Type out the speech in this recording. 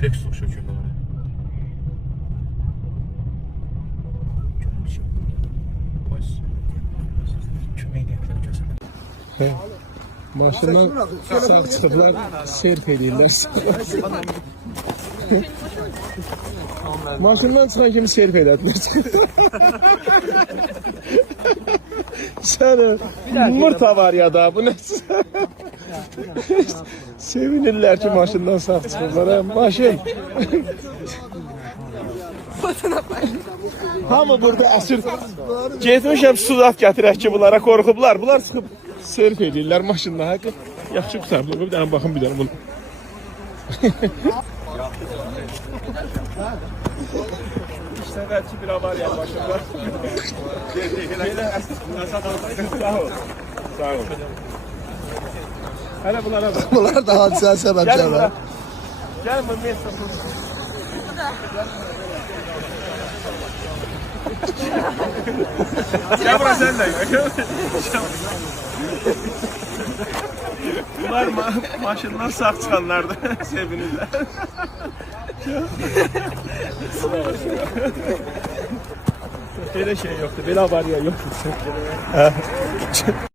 kürek söküyor bana. Maşından sağ çıxıblar, serf edirlər. Maşından çıxan kimi serf elədilər. Səni mırta var ya da bu nə? Sevinirlər ki maşından sağ çıxıblar. Maşın. Hamı burada əsir. Getmişəm sudat gətirək ki bunlara qorxublar. Bunlar çıxıb serf edirlər maşınla. Yaxşı qusarlı. Bir dənə baxın bir dənə bunu. İşte belki bir haber ya başında. Sağ ol. Hele bunlara bak. Bunlar da hadisəyə səbəbçilər var. Gel bu mesaj. Gel buraya sen de. Bunlar maşından sağ çıkanlardı. Sevinirler. Böyle şey yoktu. Böyle var ya yoktu.